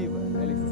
красивая, Алексей.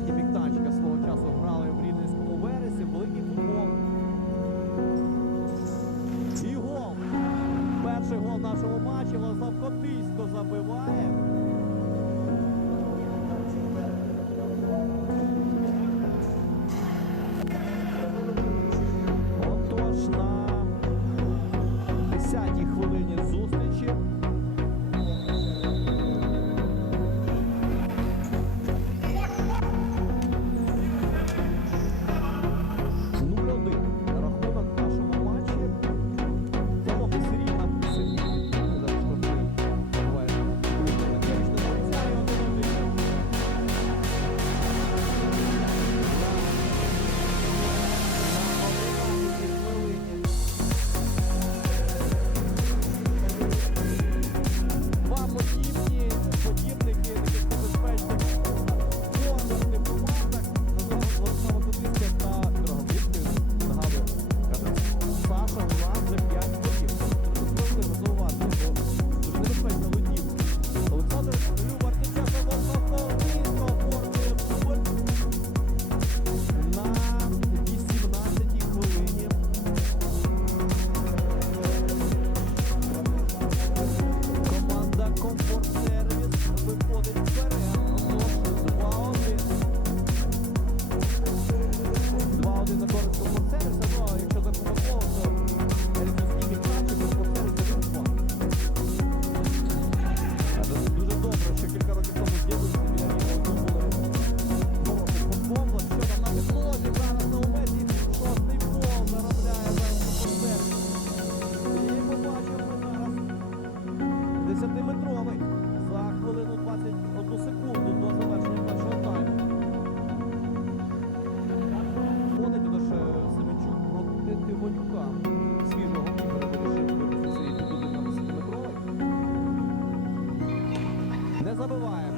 забиває.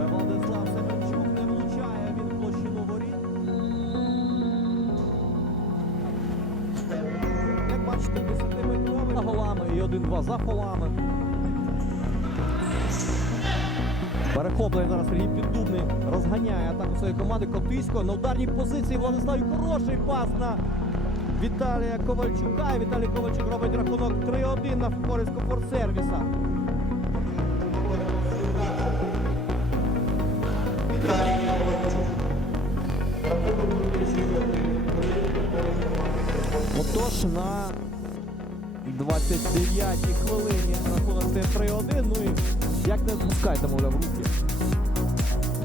Е, Владислав Семенчук не влучає від площину воріт. Як бачите, 10-метровий за голами і 1-2 за голами. Перехоплення зараз Сергій Піддубний розганяє атаку своєї команди Котисько. На ударній позиції Владислав хороший пас на Віталія Ковальчука. І Віталій Ковальчук робить рахунок 3-1 на користь комфорт сервіса. Отож, на 29-й хвилині рахунок стає 3-1. Ну і як не спускайте, мовляв, руки.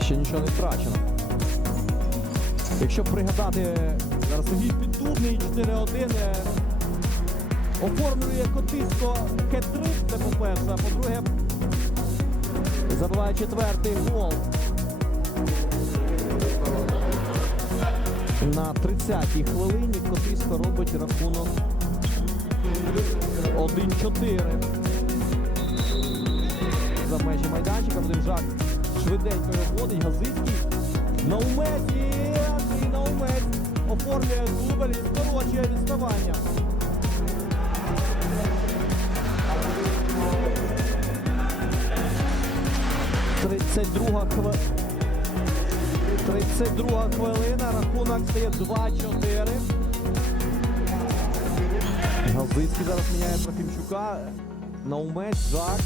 Ще нічого не втрачено. Якщо пригадати, зараз Сергій Піддубний 4-1 е, оформлює Котисько хет-трик, це по-перше, а по-друге, забиває четвертий гол. На 30-й хвилині Котисько робить рахунок 1-4. За межі майданчика Вадимжак швиденько вводить. Газицький. Наумець і Наумець оформлює дубль і скорочує відставання. Тридцять друга хвилина. 32 хвилина, рахунок стає 2-4. Газицький зараз міняє Трофімчука. Наумець, Жак.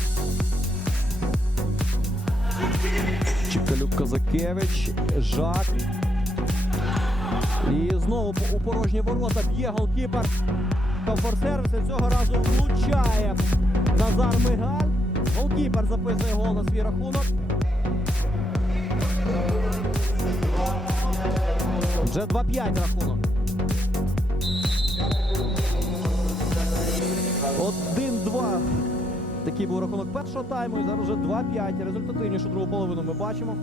Чекалюк Козакевич, Жак. І знову у порожні ворота б'є голкіпер комфорт-сервісу. Цього разу влучає Назар Мигаль. Голкіпер записує гол на свій рахунок. Вже 2-5 рахунок. 1-2. Такий був рахунок першого тайму. І зараз вже 2-5. Результативнішу другу половину ми бачимо.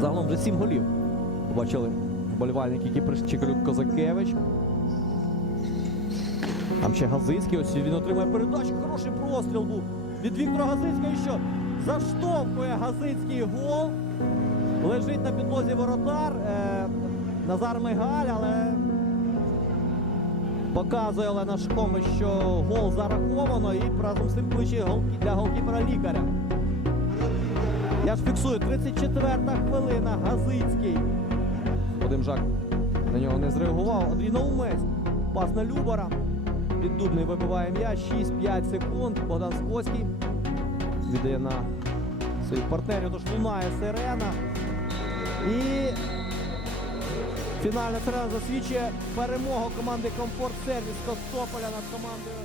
Загалом вже 7 голів. Побачили вболівальники, які прийшли Чекалюк Козакевич. Там ще Газицький. Ось він отримує передачу. Хороший простріл був від Віктора Газицького. І що? Заштовхує Газицький гол. Лежить на підлозі воротар. Е, Назар Мигаль, але показує Олена Шкоми, що гол зараховано і разом з тим кличе для голкіпера лікаря. Я ж фіксую, 34-та хвилина. Газицький. Вадим Жак на нього не зреагував. Андрій Наумець. Пас на Любара. Піддубний вибиває м'яч. 6-5 секунд. Богдан Скоський віддає на своїх партнерів. Тож лунає сирена. І фінальна сирена засвідчує перемогу команди Комфорт Сервіс Костополя над командою.